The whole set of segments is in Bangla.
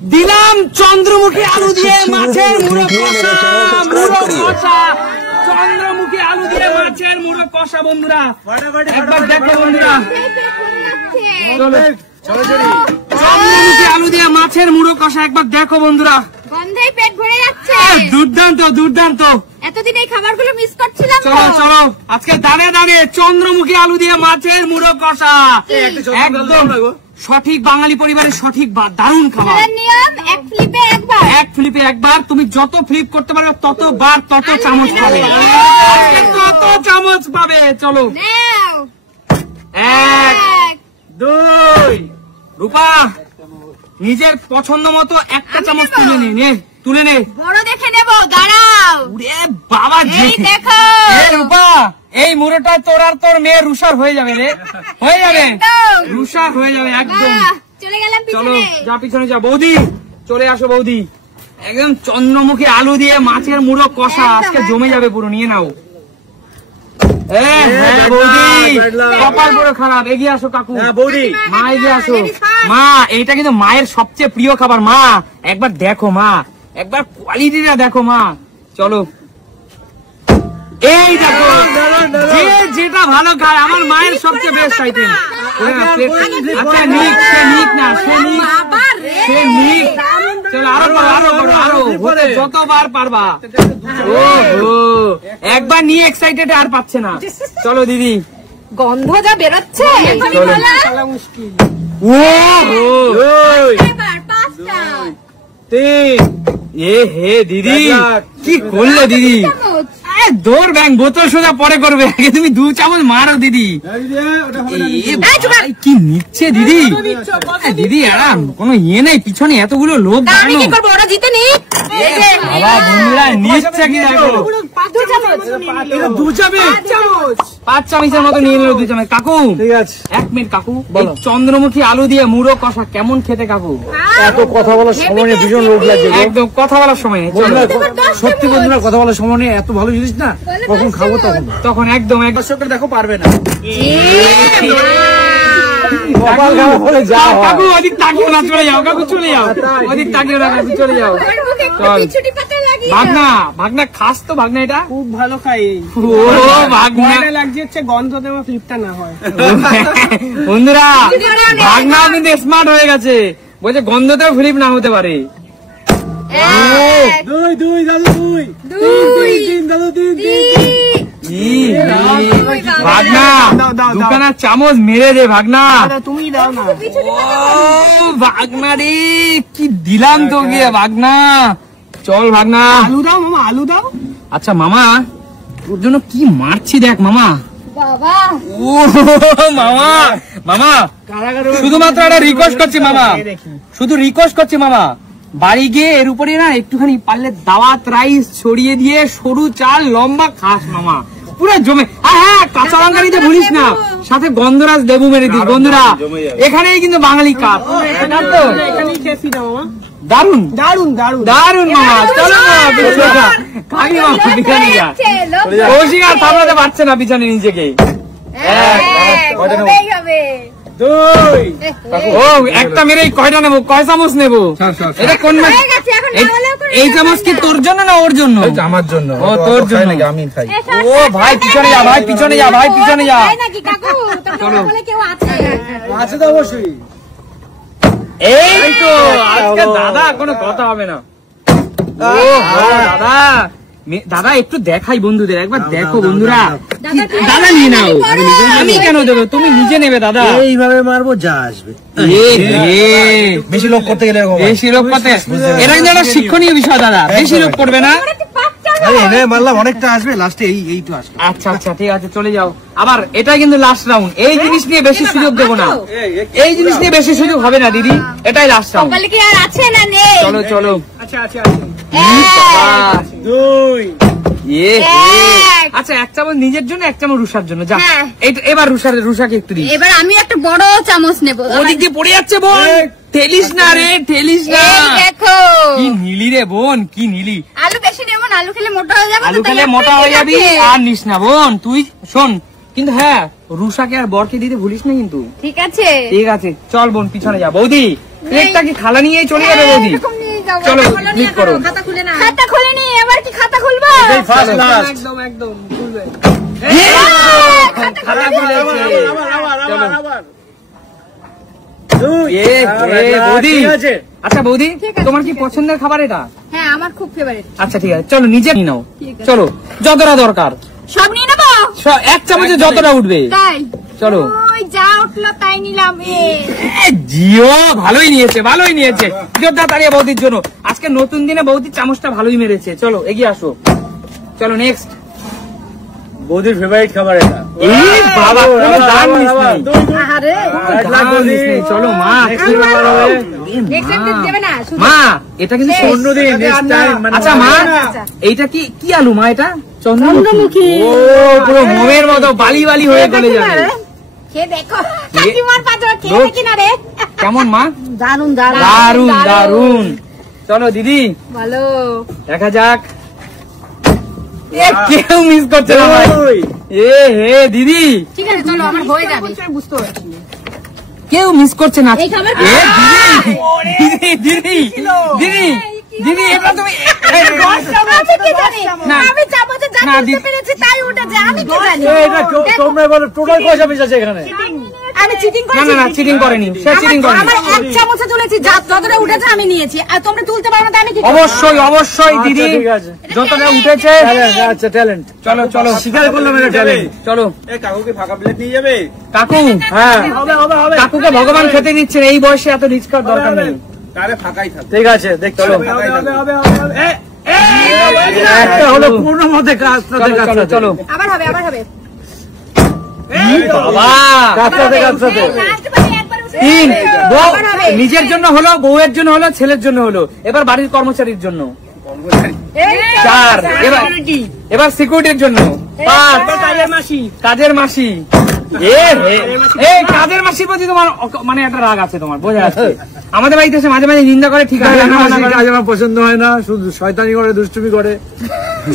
দিলাম চন্দ্রমুখী আলু দিয়ে মাছের মুড়ো কষা, চন্দ্রমুখী আলু দিয়ে মাছের মুড়ো কষা। বন্ধুরা একবার দেখো, বন্ধুরা চন্দ্রমুখী আলু দিয়ে মাছের মুড়ো কষা একবার দেখো বন্ধুরা। গন্ধেই পেট ভরে যাচ্ছে। দুর্দান্ত দুর্দান্ত। এতদিন এই খাবারগুলো মিস করছিলাম। চলো চলো, আজকে দানে দানে চন্দ্রমুখী আলু দিয়ে মাছের মুড়ো কষা, একদম সঠিক বাঙালি পরিবারের সঠিক দারুণ খাবার। নিয়ম এক ফ্লিপে একবার, এক ফ্লিপে একবার। তুমি যত ফ্লিপ করতে পারবে ততবার তত চামচ পাবে, তত চামচ পাবে। চলো, এক দুই। রূপা নিজের পছন্দ মতো একটা চামচ তুলে নে, তুলে নে। বড় দেখে নেবো, দাঁড়াও। বাবা দেখো রূপা, এই মুড়োটা তোর আর তোর মেয়ে রুষার হয়ে যাবে রে, হয়ে যাবে, রুষার হয়ে যাবে একদম। চলে গেলাম চলো পিছনে। যা পিছনে যা। বৌদি চলে আসো, বৌদি একদম চন্দ্রমুখী আলু দিয়ে মাছের মুড়ো কষা আজকে জমে যাবে পুরো। নিয়ে নাও। বৌদি কপাল পুরো খারাপ, এগিয়ে আসো কাকু। বৌদি মা এগিয়ে আসো। মা এইটা কিন্তু মায়ের সবচেয়ে প্রিয় খাবার। মা একবার দেখো, মা একবার কোয়ালিটিটা দেখো মা। চলো, এই দেখো, যে যেটা ভালো খায় আমার মায়ের সবচেয়ে বেস্ট আইটেম। আচ্ছা নিক, সে নিক না, সে নিক, সে নিক। চলো আরো করো, আরো করো, আরো যতবার পারবা। ও একবার নিয়ে এক্সাইটেড আর পাচ্ছে না। চলো দিদি, গন্ধ যা বেরোচ্ছে। ও এ হে দিদি কি করলে দিদি? দৌড় ব্যাং, বোতল সোজা পরে করবে, আগে তুমি 2 চামচ মারো দিদি। কি নিচ্ছে দিদি? দিদি আরাম, কোনো ইয়ে নেই পিছনে, এতগুলো লোক। আমি কি করবো, ওরা জিতে নি। বাবা বন্ধুরা নিচ্ছে কি দেখো, 2 চামচ 5 চামচের মতো নিয়ে নিল 2 চামচ। কাকু ঠিক আছে, 1 মিনিট কাকু, চন্দ্রমুখী আলু দিয়ে মুড়ো কষা কেমন খেতে কাকু? এত কথা বলার সময় নেই, ভীষণ লোক লাগছে। একদম কথা বলার সময় নেই। সত্যি বন্ধুরা কথা বলার সময় নেই, এত ভালো জিনিস না কখন খাবো তখন একদম দর্শকরা দেখো পারবে না। কাকু ওদিক তাকিও না, চলে যাও কাকু, চলে যাও ওদিক তাকিও না কাকু, চলে যাও। ভাগনা ভাগনা খাস তো, ভাগনা এটা খুব ভালো খাই। ও ভাগনা লাগছে হচ্ছে গন্ধ দেওয়া ফ্লিপটা না হয়। বন্ধুরা ভাগনা কিন্তু স্মার্ট হয়ে গেছে, বলছে গন্ধতেও ফ্লিপ না হতে পারে। 2 দাদু 3 দাদু 3 ভাগনা দোকানের চামচ মেরে দে ভাগনা, তুমি দাও না। ও ভাগনা রে কি দিলাম তোকে ভাগনা। চল ভাগনা, আলু দাও মামা, আলু দাও। আচ্ছা মামা তোর জন্য কি মারছি দেখ মামা। বাবা ও মামা, মামা শুধুমাত্র একটা রিকোয়েস্ট করছি মামা, শুধু রিকোয়েস্ট করছি মামা, বাড়ি গিয়ে এর উপরে না একটুখানি পারলে দাওয়াত রাইস ছড়িয়ে দিয়ে সরু চাল লম্বা খাস মামা, পুরো জমে। আর হ্যাঁ কাঁচা লঙ্কা নিতে ভুলিস না, সাথে গন্ধরাজ লেবু মেরে দিস। বন্ধুরা এখানেই কিন্তু বাঙালি কাপ, এখানেই খেয়েছি না মামা। দারুন দারুন দারুন দারুন মামা। চলো খাবি মামা, পিছনে যা। কৌশিক আর সামলাতে পারছে না পিছনে নিজেকে। ও একটা মেরে কয়টা নেবো, কয় চামচ নেবো? এটা কোন এই চামচ কি তোর জন্য না ওর জন্য? আমার জন্য। ও তোর জন্য, আমি খাই। ও ভাই পিছনে যা, ভাই পিছনে যা, ভাই পিছনে যা। চলো আছে তো অবশ্যই। এই তো আজকে দাদা কোনো কথা হবে না। ও দাদা, দাদা একটু দেখাই বন্ধুদের, একবার দেখো বন্ধুরা। দাদা নিয়ে নাও, আমি কেন দেবো, তুমি নিজে নেবে দাদা। এইভাবে মারবো যা আসবে। বেশি লোক করতে গেলে বেশি লোক করতে, এটা কিন্তু একটা শিক্ষণীয় বিষয় দাদা, বেশি লোক করবে না। মারলাম অনেকটা আসবে, লাস্টে এইটু আসবে। আচ্ছা আচ্ছা ঠিক আছে, চলে যাও। আবার এটাই কিন্তু লাস্ট রাউন্ড, এই জিনিস নিয়ে বেশি সুযোগ দেবো না, এই জিনিস নিয়ে বেশি সুযোগ হবে না দিদি, এটাই লাস্ট রাউন্ড। চলো চলো। আচ্ছা আচ্ছা 2 আচ্ছা 1 চামচ নিজের জন্য, 1 চামচ রুষার জন্য। যা এবার রুষাকে একটু দিই। এবার আমি একটা বড় চামচ নেবো। ওদিক দিয়ে পড়ে যাচ্ছে বোন, ঠেলিস না রে, ঠেলিস না। দেখো কি নিলি রে বোন, কি নিলি। আলু বেশি নেবো না, আলু খেলে মোটা হয়ে যাবে। আলু খেলে মোটা হয়ে যাবি, আর নিস না বোন তুই। শোন কিন্তু হ্যাঁ রুষাকে আর বরকে দিতে ভুলিস না কিন্তু। ঠিক আছে ঠিক আছে, চল বোন পিছনে যা। বৌদি প্লেটটা কি খালা নিয়েই চলে যাবে বৌদি? এরকম নিয়ে যাবো। চলো খাতা খুলে ক্লিক করো। খাতা খুলে না। খাতা খুলে নি, এবার কি খাতা খুলবো? ফার্স্ট লাস্ট একদম একদম খুলবে। খাতা খুলেছে। চলো। বৌদি, আচ্ছা বৌদি, ঠিক আছে, তোমার কি ঠিক আছে। পছন্দের খাবার এটা? হ্যাঁ, আমার খুব ফেভারিট। আচ্ছা ঠিক আছে, চলো নিজে নিয়ে নাও। ঠিক আছে। চলো যতটা দরকার, সব নিয়ে নেবো? এক চামচে যতটা উঠবে। তাই? চলো। ওই যা উঠলো তাই নিলাম। জিও ভালোই নিয়েছে, ভালোই নিয়েছে। জোরদার তাড়িয়া বৌদির জন্য। আজকে নতুন দিনে বৌদির চামচটা ভালোই মেরেছে। চলো এগিয়ে আসো। চলো নেক্সট। বৌদির ফেভারিট খাবার এটা। এই বাবা, কোনো দাম মিস নেই। আরে দাম মিস নেই। চলো মা। নেক্সট টাইম দেবে না শুধু। মা এটা কিন্তু শেষ। অন্যদিন নেক্সট টাইম। আচ্ছা মা, আচ্ছা। এইটা কি আলু মা? এটা চন্দ্রমুখী। ও পুরো মোমের মতো বালি বালি হয়ে গলে যাবে। খেয়ে দেখো কাকিমার পাত্র খেয়ে লোক- দেখি না রে। কেমন মা? দারুন দারুন দারুন দারুন। চলো দিদি ভালো। দেখা যাক। এ কেউ মিস করছে না ভাই। এ হে দিদি, ঠিক আছে চলো, আমার হয়ে যাবে। বুঝতে পারছি না। কেউ মিস করছে না। এই খাবার এ দিদি দিদি দিদি দিদি, এটা তুমি আমি কি জানি? না। আমি চামচে যা না, তুলতে পেরেছি তাই উঠেছে। আমি কি জানি? এটা তোমরা বলো টোটাল পয়সা পিস আছে এখানে। আমি চিটিং না করেছি। না চিটিং করেনি, সে চিটিং করেনি। আমার এক চামচে তুলেছি, যতটা উঠেছে আমি নিয়েছি। আর তোমরা তুলতে পারো না, তাই আমি কি করব? অবশ্যই অবশ্যই দিদি, আচ্ছা, ঠিক আছে। যতটা উঠেছে। আচ্ছা ট্যালেন্ট। চলো চলো, স্বীকার করলাম এটা ট্যালেন্ট। চলো কাকুকে ফাঁকা প্লেট নিয়ে যাবে? কাকু। হ্যাঁ হবে হবে হবে। কাকুকে ভগবান খেতে দিচ্ছেন, এই বয়সে এত রিচ করার দরকার নেই। তাহলে ফাঁকাই থাকবে। ঠিক আছে দেখ চলো। হবে হবে হবে হবে। একটা হলো পূর্ণ মতে কাজ চলো চলো চলো। আবার হবে আবার হবে। বাবা, কাজটাতে কাজটাতে। লাস্ট বারে একবার উঠে। তিন। বউ আবার হবে। নিজের জন্য হলো, বউয়ের জন্য হলো, ছেলের জন্য হলো, এবার বাড়ির কর্মচারীর জন্য। এই তো। চার। এবার সিকিউরিটির জন্য। পাঁচ। কাজের মাসি। কাজের মাসি। এই কাজের মাসির প্রতি তোমার মানে একটা রাগ আছে তোমার, বোঝা যাচ্ছে। আমাদের বাড়িতে এসে মাঝে মাঝে নিন্দা করে, ঠিক আছে রান্না বান্না করে। কাজ আমার পছন্দ হয় না, শুধু শয়তানি করে দুষ্টুমি করে।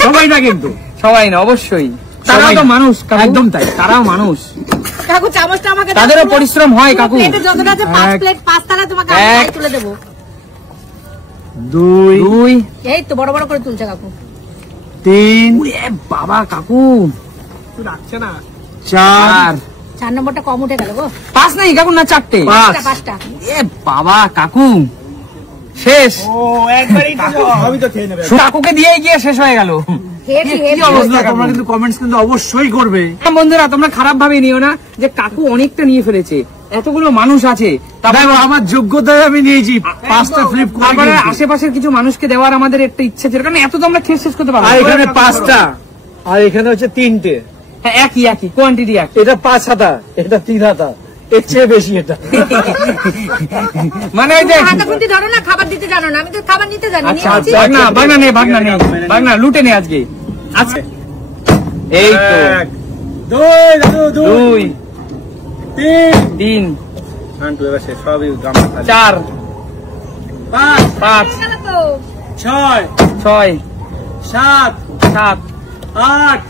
সবাই না কিন্তু। সবাই না, অবশ্যই তারাও তো মানুষ কাকু। একদম তাই। তারাও মানুষ, কাকু চামচটা আমাকে দাও। তাদেরও পরিশ্রম হয় কাকু। প্লেটে যতটা আছে 5 এক। প্লেট, 5 তালা তোমাকে আমি এক। তাই তুলে দেবো। দুই দুই। এই তো বড় বড় করে তুলছে কাকু। তিন এ বাবা কাকু। তুই রাখছে না। চার 4 নম্বরটা কম উঠে গেল গো। পাঁচ নেই কাকু, না চারটে? পাঁচ। 5টা। এ বাবা কাকু, শেষ। ও একবারই তো আমি তো খেয়ে নেবে। কাকুকে দিয়ে গিয়ে শেষ হয়ে গেল। Heavy heavy. বন্ধুরা, তোমরা কিন্তু কমেন্টস কিন্তু অবশ্যই করবে। বন্ধুরা তোমরা খারাপ ভাবে নিও না যে কাকু অনেকটা নিয়ে ফেলেছে, এতগুলো মানুষ আছে। তারপরে দেখো আমার যোগ্যতায় আমি নিয়েছি 5টা ফ্লিপ করে তারপরে নিয়েছি। আশেপাশের কিছু মানুষকে দেওয়ার আমাদের একটা ইচ্ছা ছিল, কারণ এত তো আমরা খেয়ে শেষ করতে পারবো আর না। এখানে 5টা আর এখানে হচ্ছে 3টে। হ্যাঁ, একই একই কোয়ান্টিটি এক। এটা 5 হাতা, এটা 3 হাতা, এর চেয়ে বেশি এটা। মানে ওই যে হাতে খুন্তি ধরো না, খাবার দিতে জানো না। আমি তো খাবার নিতে জানি। আচ্ছা নিয়েছি। ভাগনা ভাগনা নেই, ভাগনা নেই, ভাগনা লুটে নে আজকে। আচ্ছা এই তো এক, দুই, দাদু, দুই, তিন। তিন, শান্তু এবার শেষ, সবই গামলা খালি। চার, পাঁচ, পাঁচ, গেল তো। ছয়, ছয়, সাত, সাত, আট,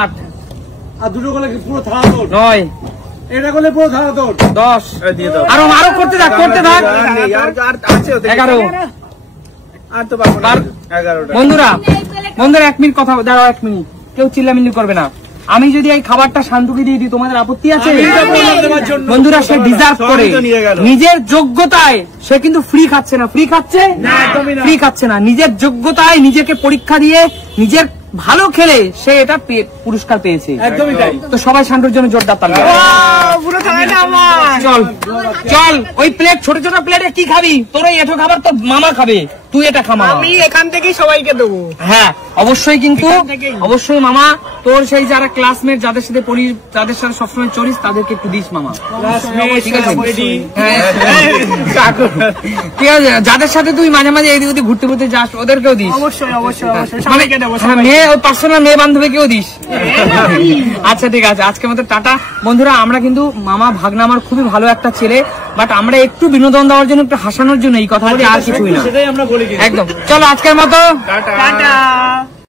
আট, আর দুটো করলে কি পুরো থালা তোর? নয়, এটা করলে পুরো থালা তোর। 10। দিয়ে দাও। আরো আরো করতে থাক, করতে থাক। আর নেই, আর আছে ওতে। 11। আর তো পারবো না। আর- 11টা। বন্ধুরা বন্ধুরা 1 মিনিট কথা দাঁড়াও, 1 মিনিট, কেউ চিল্লামিল্লি করবে না। আমি যদি এই খাবারটা শান্তুকে দিয়ে দিই, তোমাদের আপত্তি আছে? আমি এটা বললাম তোমার জন্য। বন্ধুরা সে ডিজার্ভ সবই করে, তো নিয়ে গেল। নিজের যোগ্যতায় সে কিন্তু ফ্রি খাচ্ছে না, ফ্রি খাচ্ছে না, একদমই না। ফ্রি খাচ্ছে না, নিজের যোগ্যতায় নিজেকে পরীক্ষা দিয়ে নিজের ভালো খেলে সে এটা পুরস্কার পেয়েছে। একদমই তাই। তো সবাই শান্তুর জন্য জোরদার তালি। পুরো থালাটা আমার। চল চল, ওই প্লেট, ছোট ছোট প্লেটে কি খাবি? তোর এই এটো খাবার তো মামা খাবে, তুই এটা খা মামা। আমি এখান থেকেই সবাইকে দেবো। হ্যাঁ অবশ্যই, কিন্তু এখান থেকেই। অবশ্যই মামা, তোর সেই যারা ক্লাসমেট যাদের সাথে পড়িস, যাদের সাথে সবসময় চড়িস, তাদেরকে একটু দিস মামা। ঠিক আছে? হ্যাঁ, কাকু। ঠিক আছে, যাদের সাথে তুই মাঝে মাঝে এদিক ওদিক ঘুরতে ঘুরতে যাস, ওদেরকেও দিস। অবশ্যই অবশ্যই অবশ্যই মানে সবাইকে দেবো হ্যাঁ, সবাইকে। মেয়ে, ওই পার্সোনাল মেয়ে বান্ধবীকেও দিস। আচ্ছা ঠিক আছে, আজকের মতো টাটা। বন্ধুরা আমরা কিন্তু মামা ভাগনা আমার খুবই ভালো একটা ছেলে, বাট আমরা একটু বিনোদন দেওয়ার জন্য, একটু হাসানোর জন্য এই কথা বলি, আর কিছুই না। সেটাই আমরা বলি কিন্তু। একদম। চলো আজকের মতো টাটা।